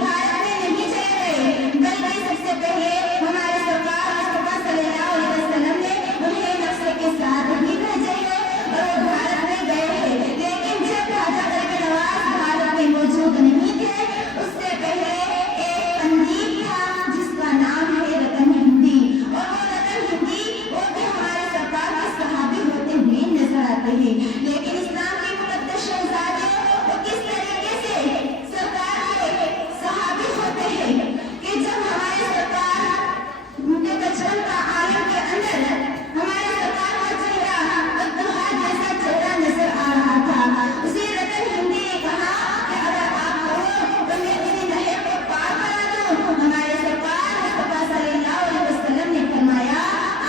भारत में नहीं चले गए, बल्कि सबसे पहले हमारे सरकार मुस्तफा सल्लल्लाहु अलैहि वसल्लम ने उन्हें नक्शे के साथ ही भेजे हैं और वो भारत में गए हैं। लेकिन जब राजा करके नवाज भारत में मौजूद नहीं थे, उससे पहले एक पंडित था जिसका नाम है रतन हिंदी, और वो रतन हिंदी वो भी हमारे सरकार के सहाबी होते हुए नजर आते हैं। लेकिन इस्लाम के मुकद्दस शहजादे वो किस तरीके से सरकार के सहाबी होते हैं कि जब हमारे सरकार उनके बचपन का आलम के अंदर हमारे सरकार का चेहरा अब्दुल्ला जैसा चेहरा नजर आ रहा था, उसे रतन हिंदी ने कहा कि अगर आप कहो तो मैं इसी नहर को पार करा दूं। हमारे सरकार मुस्तफा सल्लल्लाहु अलैहि वसल्लम ने फरमाया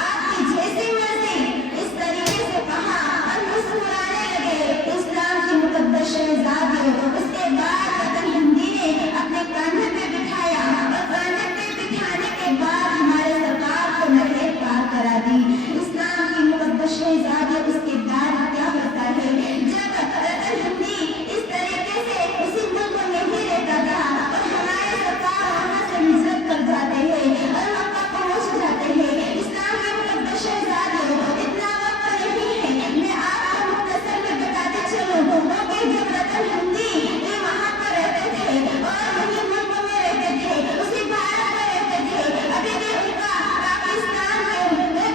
आपकी जैसी मर्जी, इस तरीके से कहा और मुस्कुराने लगे। इस्लाम की मुकद्दस शहजादी उसके बाद रतन हिंदी ने अपने कांधे पे बिठाया और कांधे पे बिठाने के बाद हमारे सरकार को नहर पार करा दी। इस्लाम की मुकद्दस शहजादी उसके बाद क्या होता है, जब रतन हिंदी इस तरीके से उसी मुल्क में ही रहता था और हमारे सरकार वहां से हिजरत कर जाते हैं और मक्का पहुंच जाते हैं। इस्लाम की मुकद्दस शहजादी इतना वक्त नहीं है, मैं आपको मुख्तसर में बताते चलूं कि जब रतन हिंदी ये वहां पर रहते थे और वही मुल्क में रहते थे, उसी भारत में रहते थे, अभी भी उनका पाकिस्तान में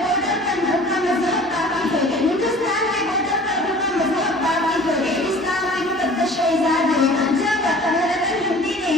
बॉर्डर पर उनका मजहब काफी है, हिंदुस्तान के बॉर्डर पर उनका मजहब काफी है। इस्लाम की मुकद्दस शहजादी जब रतन हिंदी ने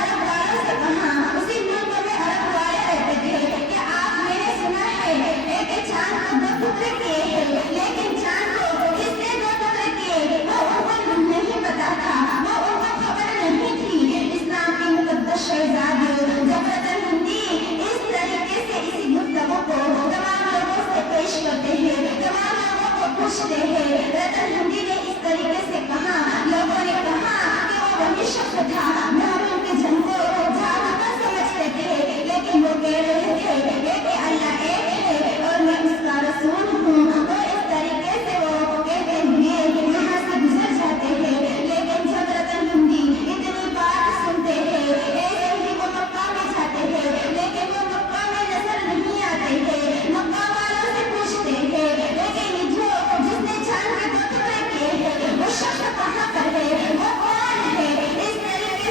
अरब वालों से कहा, उसी मुल्क में अरब वाले रहते थे कि आप मैंने सुना है एक चांद को 2 टुकड़े किए हैं, लेकिन चांद को किसने 2 टुकड़े किए वो उनको नहीं पता था, वो उनको खबर नहीं थी। इस्लाम की मुकद्दस शहजादी जब रतन हिंदी इस तरीके से इसी गुफ्तगू को तमाम लोगों से पेश करते हैं, तमाम लोगों को पूछते हैं, रतन हिंदी ने इस तरीके से कहा, लोगों ने कहा कि वो वही शख्स था, हम उनके झंडे जादूगर समझते थे, लेकिन वो कह रहे थे कि अल्लाह एक है और मैं उसका रसूल हूँ। वो इस तरीके से वो कहते हुए यहाँ से गुजर जाते हैं। लेकिन जब रतन हिंदी इतनी बात सुनते हैं, ऐसे ही वो मक्का में जाते हैं, लेकिन वो मक्का में नजर नहीं आते हैं। मक्का वालों से पूछते हैं लेकिन जो जिसने चांद के 2 टुकड़े किए हैं वो शख्स कहाँ पर है, वो कौन है? इस तरीके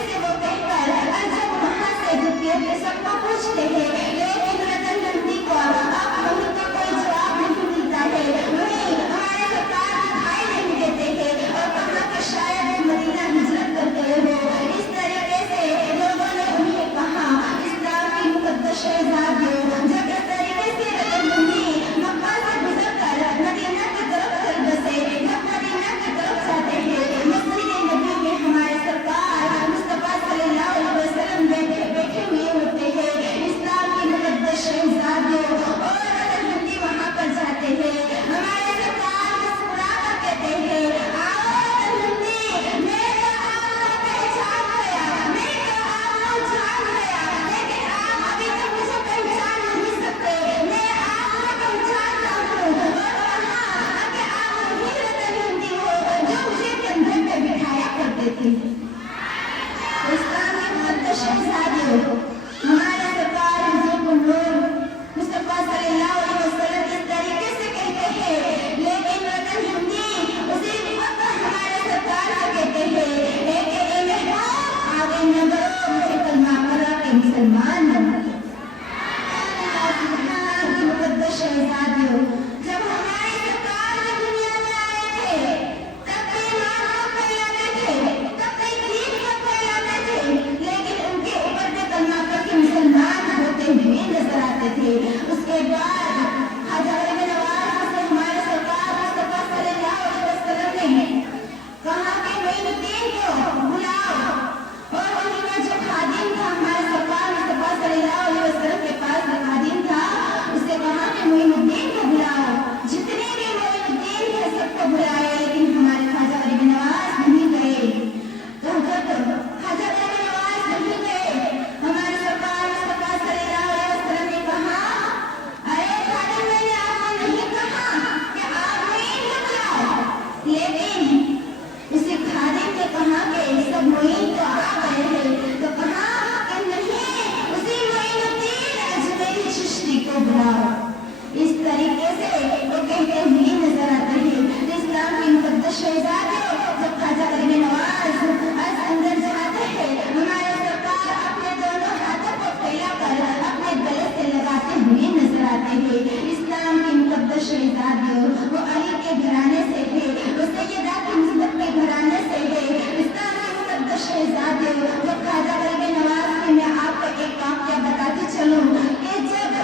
शहजादे जब ख्वाजा गरीब नवाज के मैं आपको एक वाक्या बताती चलूं कि जब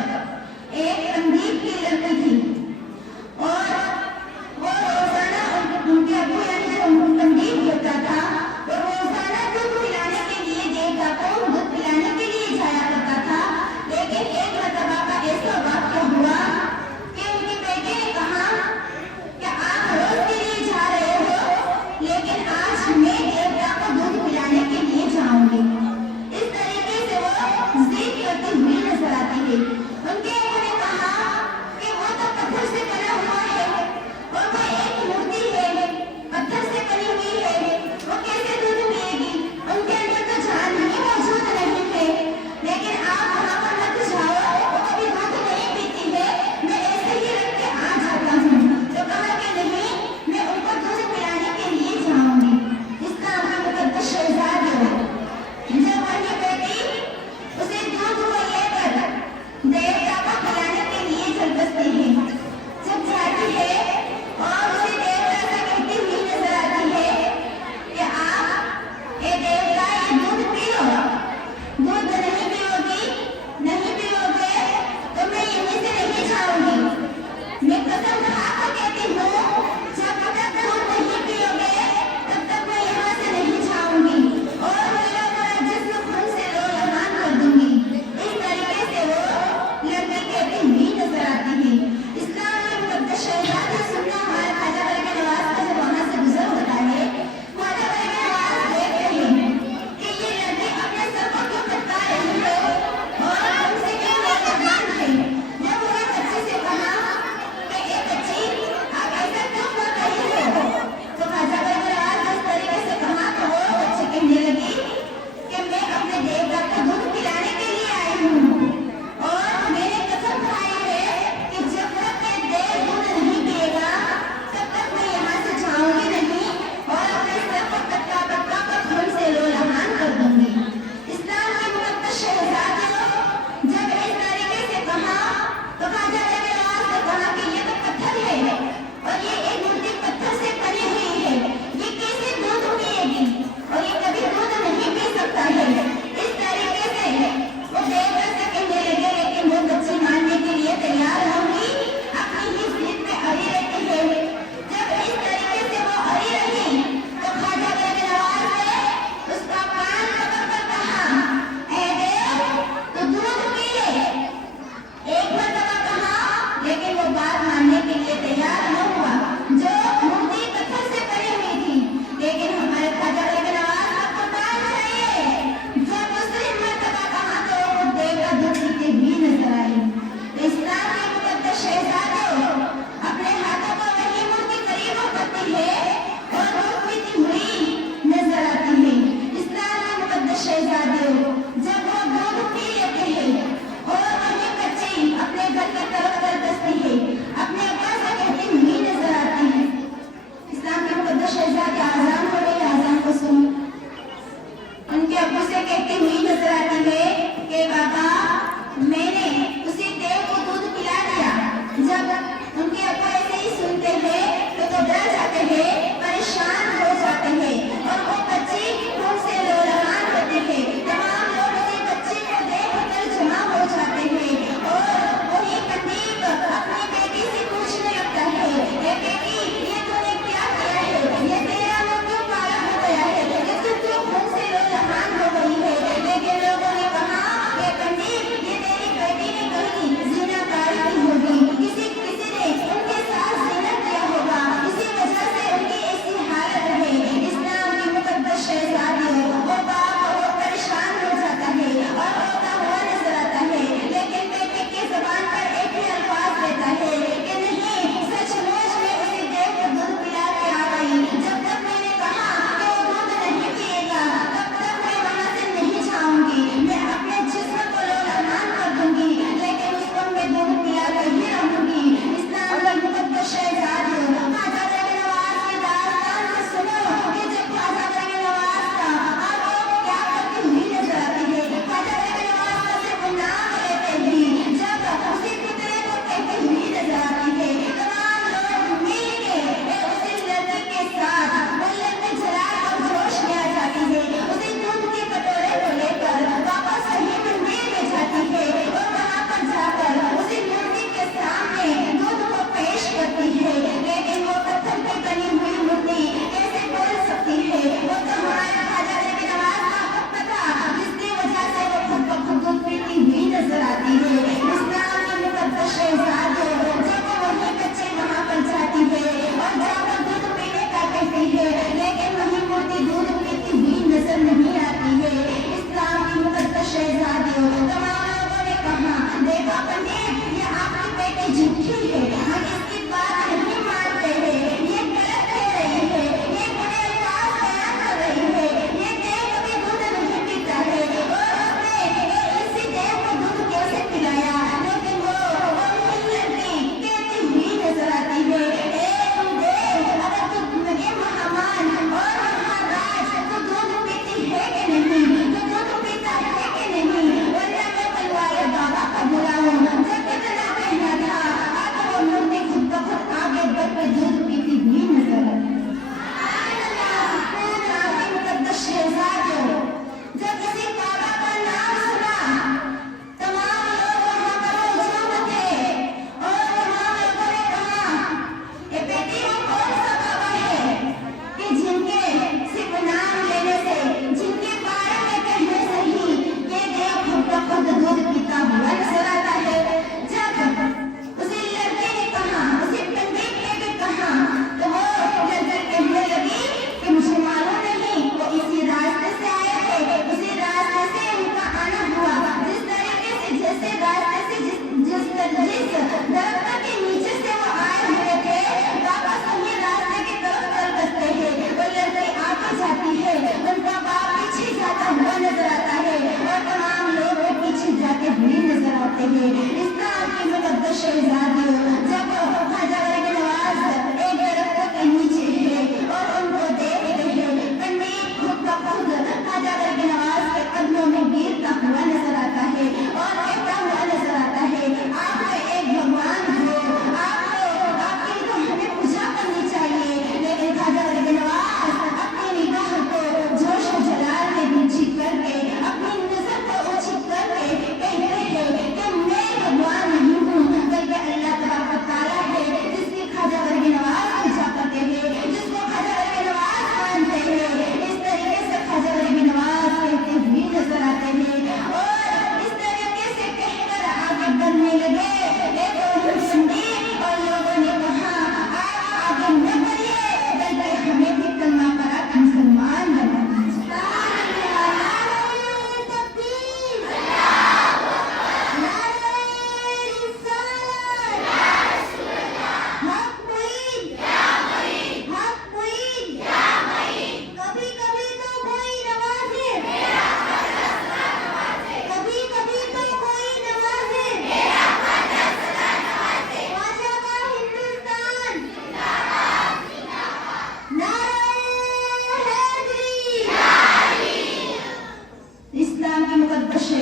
एक संदीप की लड़की थी और वो रोजाना उनके अबू यानी जो संदीप होता था वो रोजाना दूध पिलाने के लिए देवता को दूध पिलाने के लिए जाया करता था। लेकिन एक मरतबा का ऐसा वाक्या हुआ कि उनके बेटे ने कहा कि आप रोज के लिए जा रहे हो लेकिन आज मैं देवता को दूध पिलाने के लिए जाऊंगी। इस तरीके से वो जिद करती हुई नजर आती है। उनके अबू ने कहा कि वो तो पत्थर से बना हुआ है और वो एक मूर्ति है, पत्थर से बनी हुई है, वो कैसे दूध पिएगी? उनके अंदर तो जान ही मौजूद नहीं है। लेकिन आप वहाँ पर मत जाओ, वो कभी दूध नहीं पीती है, मैं ऐसे ही रख के आ जाता हूँ। तो कहा कि नहीं, मैं उनको दूध पिलाने के लिए जाऊंगी। इस्लाम के मुकद्दस शहजादे जब वही बेटी उसे दूध को लेकर देवता को पिलाने के लिए चल बसती है, जब जाती है और उसे देवता से कहती हुई नजर आती है कि आप ये देवता ये दूध पियो, दूध नहीं पियोगी, नहीं पियोगे तो मैं यहीं से नहीं जाऊंगी। मैं कसम खा कर कहती हूँ जब तक दूध नहीं पियोगे तब तक मैं यहाँ से नहीं जाऊंगी और मेरा पूरा जिस्म खून से लोलहान कर दूंगी। इस तरीके से वो लड़की कहती हुई नजर आती है। इस्लाम के मुकद्दस शहजादे सुनना हमारे ख्वाजा गरीब नवाज का जब वहाँ से गुजर होता है, ख्वाजा गरीब नवाज देखते हैं कि ये लड़की अपने सर को क्यों कटका रही है और उनसे क्यों लोलहान है। जब उन्हें बच्ची से कहा कि ए बच्ची आप ऐसा क्यों कर रही हो, तो ख्वाजा गरीब नवाज ने इस तरीके से कहा तो वो बच्ची कहने लगी कि मैं अपने देवता को दूध पिलाने के लिए आई हूँ और मैंने कसम खाई है कि जब तक ये देव दूध नहीं पिएगा तब तक मैं यहाँ से जाऊंगी नहीं और अपने सर को कटका कटका कर खून से लोलहान कर दूंगी। इस्लाम के मुकद्दस शहजादे जब इस तरीके से कहा तो ख्वाजा गरीब नवाज ने कहा कि ये तो पत्थर है और ये एक मूर्ति पत्थर से बनी हुई है, ये कैसे दूध पिएगी और ये कभी दूध नहीं पी सकता है। इस तरीके से वो देवता से कहने लगे, लेकिन वो बच्ची मानने के लिए तैयार होगी, अपनी ही जिद पे अड़ी रहती है। जब इस तरीके से वो अड़ी रही तो ख्वाजा गरीब नवाज ने उसका कान पकड़ कर कहा, ऐ देव तू दूध पी ले। एक मरतबा कहा लेकिन वो बात मानने के लिए तैयार न हुआ। जो मूर्ति पत्थर से बनी हुई थी, लेकिन हमारे ख्वाजा गरीब नवाज आपको मान चाहिए, जब दूसरी मरतबा कहा तो वो देवता दूध पीते हुई नजर आई। इस्लाम के मुकद्दस शहजादे अपने हाथों को वही मूर्ति करीब करती है और दूध पीती हुई नजर आती है। इस्लाम के मुकद्दस शहजादे जब वो दूध पी लेते हैं और वही बच्ची अपने घर की तरफ चल बसती है, अपने अब्बा से कहती हुई नजर आती है। इस्लाम के मुकद्दस शहजादे आजान हो गई, आजान को सुन उनके अब्बू से कहती हुई नजर आती है कि बाबा मैंने उसी देव को दूध पिला दिया। जब उनके अब्बू ऐसे ही सुनते हैं तो घबरा जाते हैं, परेशान हो जाते हैं और वो बच्ची खून से लोलहान होती है। तमाम लोग उसी बच्ची को देखकर जमा हो जाते हैं और वही पंडित अपनी बेटी से पूछने लगता है, ये बेटी ये तूने क्या किया है, ये तेरा मुंह क्यों काला हो गया है, ये तू क्यों खून से लोलहान हो गई है।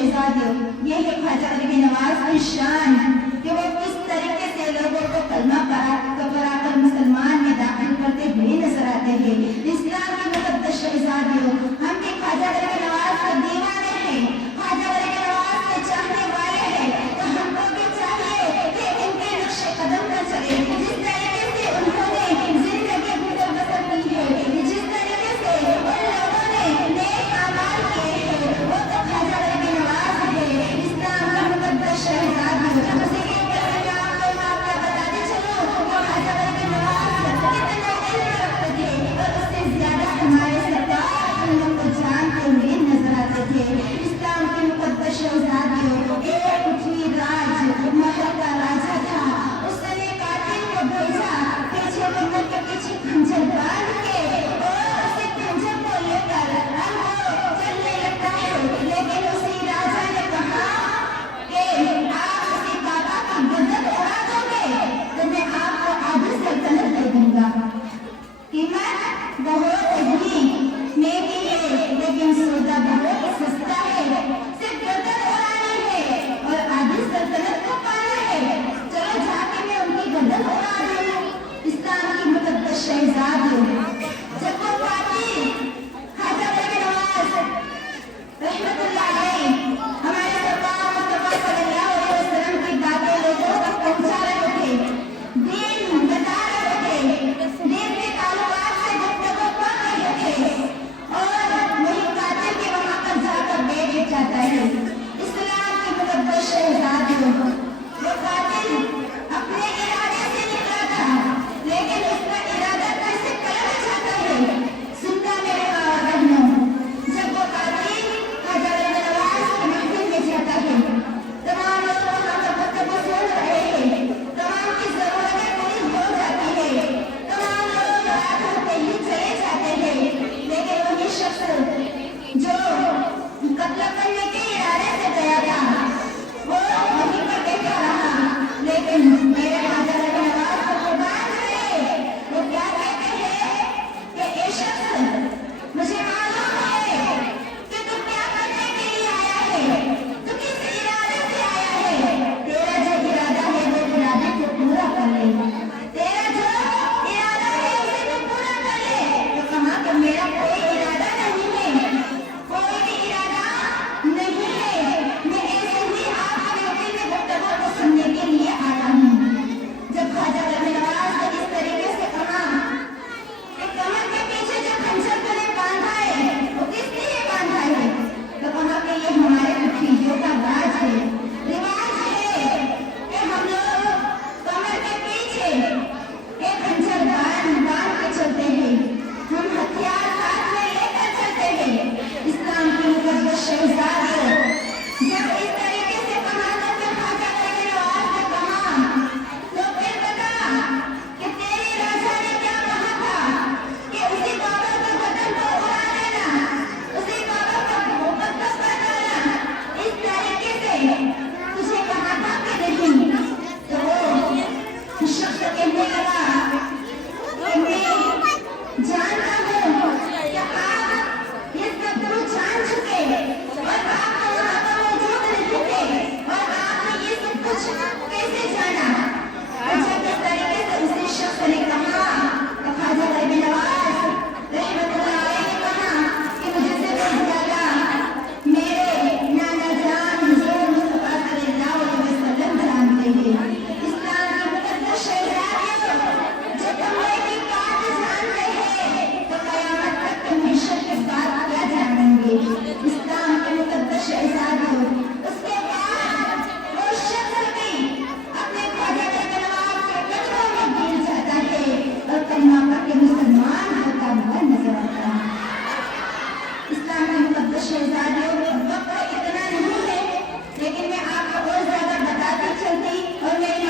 शहजादियों, ये है ख्वाजा गरीब नवाज की शान कि वो किस तरीके से लोगों को कलमा पढ़ाकर मुसलमान में दाखिल करते हुए नजर आते हैं। इस्लाम के मुकद्दस शहजादियों, हम भी ख्वाजा गरीब नवाज के दीवाने हैं, ख्वाजा गरीब नवाज के चाहने वाले हैं। तो हमको भी चाहिए कि उनके नक्शे कदम पर चले, जिस तरीके से उन्होंने जिंदगी गुजर बसर की है, जिस तरीके से उन लोगों ने नेक अमाल किए हैं, वो तो ख्वाजा गरीब नवाज है। इस्लाम का मुकद्दस शहजादियों, उसे एक कलमा आपको मैं बताते चलूं, वो ख्वाजा गरीब नवाज कितना इल्म रखते थे और उससे ज्यादा हमारे सरकार उन लोगों को जानते हुए नजर आते थे। इस्लाम के मुकद्दस शहजादियों, एक पृथ्वीराज महल का राजा था, उसने कातिल को भेजा पीछे बंदर के पीछे खंजर बांध के और उसे खंजर को लेकर चलने लगता है। लेकिन उसी राजा ने कहा कि आप उसी बाबा की गर्दन उड़ा दोगे तो मैं आपको आधी सल्तनत दे दूंगा। कीमत बहुत ही महंगी है, लेकिन सौदा बहुत सस्ता है। सिर्फ गर्दन उड़ानी है और आधी सल्तनत को पाना है। चलो जाके मैं उनकी गर्दन उड़ा दूं। इस्लाम की मुकद्दस शहजादियों, जब वो कातिल ख्वाजा गरीब नवाज रहमतुल्लाह अलैह हमारे सरकार मुस्तफा सल्लल्लाहु अलैहि वसल्लम की बातें लोगों तक पहुंचा रहे थे, दीन बता रहे थे, दीन के ताल्लुकात से गुफ्तगू कर रहे थे और वही कातिल के वहां पर जाकर बैठ जाता है। इस्लाम की मुकद्दस शहजादियों, वो कातिल अपने इरादे से निकला था, लेकिन उसका इरादा कैसे कलम जाता है। सुनना मेरे बहनों, जब वो कातिल ख्वाजा गरीब नवाज की महफिल में जाता है, तमाम लोग वहां पर गुफ्तगू सुन रहे हैं, तमाम की जरूरतें पूरी हो जाती है, तमाम लोग रात होते ही चले जाते हैं, लेकिन वही शख्स जो कत्ल करने के इरादे से गया था वो वहीं पर बैठा रहा। लेकिन मेरे ख्वाजा गरीब नवाज को कुर्बान करे, वो क्या कहते हैं कि ए शख्स, मुझे मालूम है कि तू क्या करने के लिए आया है, तू किस इरादे से आया है। तेरा जो इरादा है वो इरादे को पूरा कर ले, तेरा जो इरादा है उसे तू पूरा कर ले। तो कहा कि मेरा कोई इरादा नहीं है, कोई भी इरादा नहीं है, मैं ऐसे ही आपके महफिल में गुफ्तगू को सुनने के लिए आया हूँ। जब ख्वाजा गरीब नवाज ने इस तरीके से कहा कि कमर के पीछे जो खंजर तूने बांधा है वो किस लिए बांधा है, तो कहा कि ये हमारे भतीजों का राज है, रिवाज है कि हम लोग कमर के पीछे एक खंजर बांध के चलते हैं, हम हथियार हाथ में लेकर चलते हैं। इस्लाम की मुकद्दस शहजादियों, जब इस तरीके से कहा तो फिर ख्वाजा गरीब नवाज ने कहा तो फिर बता कि तेरे राजा ने क्या कहा था कि उसी बाबा का बदन को उड़ा देना, उसी बाबा का मुकद्दस कर देना, इस तरीके से तुझे कहा था कि नहीं। तो वो शख्स कहने लगा कि मैं जानता हूँ कि आप ये सब कुछ जान चुके और आप तो वहाँ पर मौजूद नहीं थे और आपने ये सब कुछ कैसे जाना। और जब इस तरीके से उसी शख्स ने कहा तो ख्वाजा गरीब नवाज रहमतुल्लाह अलैह ने कहा कि मुझे सबसे ज्यादा मेरे नाना जान हुजूर मुस्तफा सल्लल्लाहु अलैहि वसल्लम जानते हैं। इस्लाम की मुकद्दस शहजादियों, जब तुम की बात जानते हैं तो कयामत तक तुम मिशन के साथ क्या जानेंगे। इस्लाम के मुकद्दस शहजादियों, उसके बाद वो शख्स भी अपने ख्वाजा गरीब नवाज के कदमों में गिर जाता है और कलमा पढ़ के मुसलमान होता हुआ नजर आता है। इस्लाम के मुकद्दस शहजादियों, वक्त इतना नहीं है, लेकिन मैं आपको और ज्यादा बताती चलती और मेरी